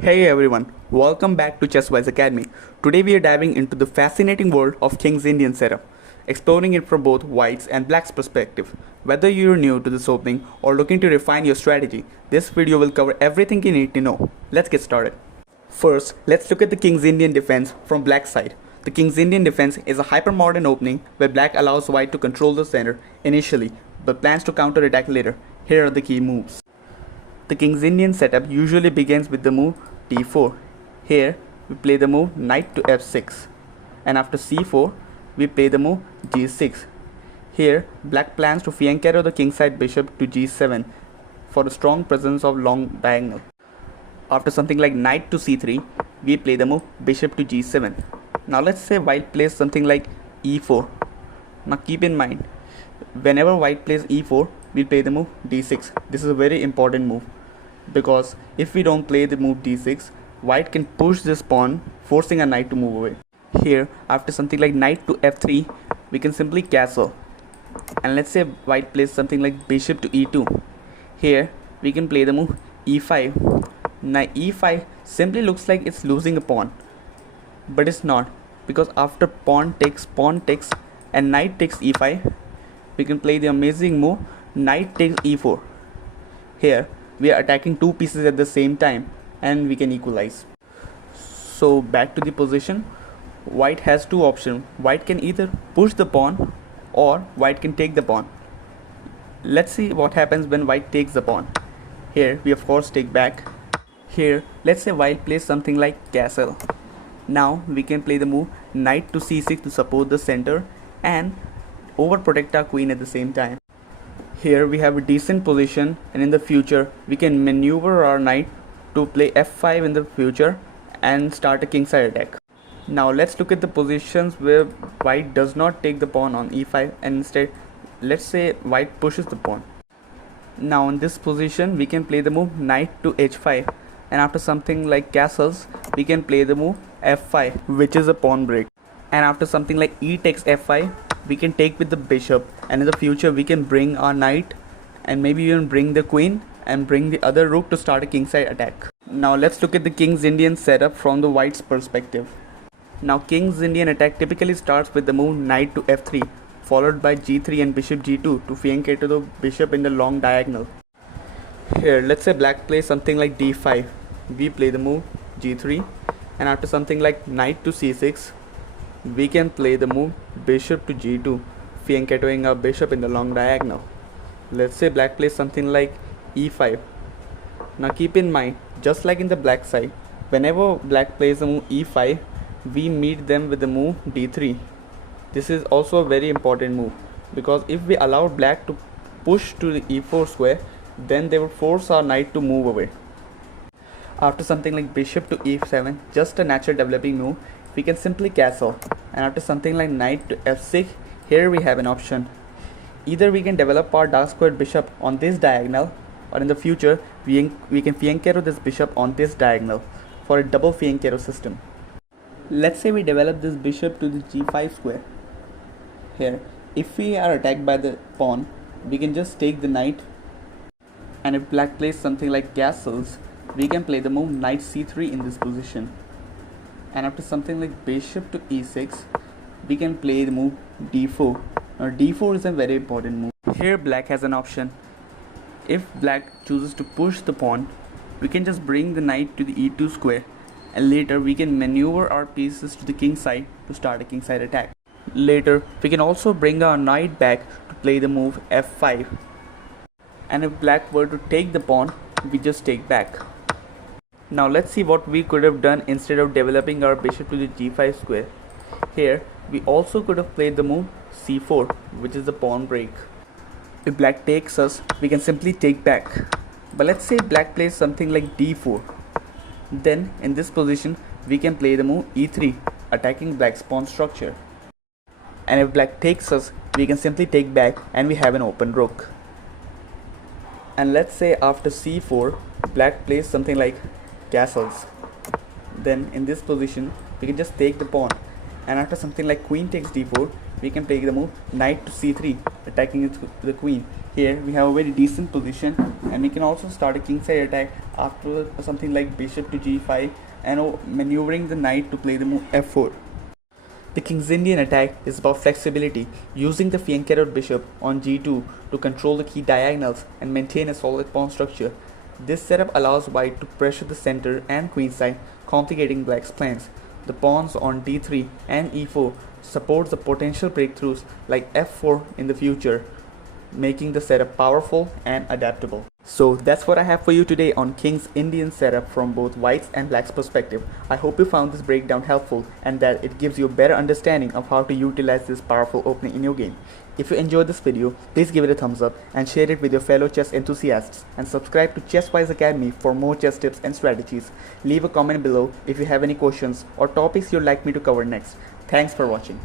Hey everyone, welcome back to ChessWiseAcademy. Today we are diving into the fascinating world of King's Indian setup, exploring it from both white's and black's perspective. Whether you're new to this opening or looking to refine your strategy, this video will cover everything you need to know. Let's get started. First, let's look at the King's Indian defense from black's side. The King's Indian defense is a hyper-modern opening where black allows white to control the center initially, but plans to counter-attack later. Here are the key moves. The King's Indian setup usually begins with the move d4. Here we play the move knight to f6, and after c4 we play the move g6. Here black plans to fianchetto the kingside bishop to g7 for a strong presence of long diagonal. After something like knight to c3 we play the move bishop to g7. Now let's say white plays something like e4. Now keep in mind, whenever white plays e4 we play the move d6. This is a very important move, because if we don't play the move d6, white can push this pawn, forcing a knight to move away. Here, after something like knight to f3, we can simply castle. And let's say white plays something like bishop to e2. Here, we can play the move e5. Now e5 simply looks like it's losing a pawn, but it's not, because after pawn takes, and knight takes e5, we can play the amazing move knight takes e4. Here we are attacking two pieces at the same time and we can equalize. So back to the position, white has two options. White can either push the pawn or white can take the pawn. Let's see what happens when white takes the pawn. Here we of course take back. Here let's say white plays something like castle. Now we can play the move knight to c6 to support the center and overprotect our queen at the same time. Here we have a decent position, and in the future we can maneuver our knight to play f5 in the future and start a kingside attack. Now let's look at the positions where white does not take the pawn on e5, and instead let's say white pushes the pawn. Now in this position we can play the move knight to h5, and after something like castles we can play the move f5, which is a pawn break. And after something like e takes f5, we can take with the bishop, and in the future we can bring our knight and maybe even bring the queen and bring the other rook to start a kingside attack. Now let's look at the King's Indian setup from the white's perspective. Now King's Indian attack typically starts with the move knight to f3, followed by g3 and bishop g2 to fianchetto the bishop in the long diagonal. Here let's say black plays something like d5, we play the move g3, and after something like knight to c6 we can play the move bishop to g2, fianchettoing our bishop in the long diagonal. Let's say black plays something like e5. Now keep in mind, just like in the black side, whenever black plays the move e5, we meet them with the move d3. This is also a very important move, because if we allow black to push to the e4 square, then they will force our knight to move away. After something like bishop to e7, just a natural developing move, we can simply castle. And after something like knight to f6, here we have an option. Either we can develop our dark squared bishop on this diagonal, or in the future we can fianchetto this bishop on this diagonal for a double fianchetto system. Let's say we develop this bishop to the g5 square. Here, if we are attacked by the pawn, we can just take the knight, and if black plays something like castles, we can play the move knight c3 in this position. And after something like bishop to e6, we can play the move d4. Now d4 is a very important move. Here black has an option. If black chooses to push the pawn, we can just bring the knight to the e2 square, and later we can maneuver our pieces to the king side to start a kingside attack. Later we can also bring our knight back to play the move f5. And if black were to take the pawn, we just take back. Now let's see what we could have done instead of developing our bishop to the g5 square. Here we also could have played the move c4, which is the pawn break. If black takes us, we can simply take back. But let's say black plays something like d4. Then in this position we can play the move e3, attacking black's pawn structure. And if black takes us, we can simply take back and we have an open rook. And let's say after c4 black plays something like castles. Then in this position we can just take the pawn, and after something like queen takes d4, we can play the move knight to c3, attacking the queen, Here we have a very decent position, and we can also start a kingside attack after something like bishop to g5 and maneuvering the knight to play the move f4. The King's Indian attack is about flexibility, using the fianchettoed bishop on g2 to control the key diagonals and maintain a solid pawn structure. This setup allows white to pressure the center and queenside, complicating black's plans. The pawns on d3 and e4 supports the potential breakthroughs like f4 in the future, making the setup powerful and adaptable. So that's what I have for you today on King's Indian setup from both white's and black's perspective. I hope you found this breakdown helpful and that it gives you a better understanding of how to utilize this powerful opening in your game. If you enjoyed this video, please give it a thumbs up and share it with your fellow chess enthusiasts, and subscribe to ChessWiseAcademy for more chess tips and strategies. Leave a comment below if you have any questions or topics you'd like me to cover next. Thanks for watching.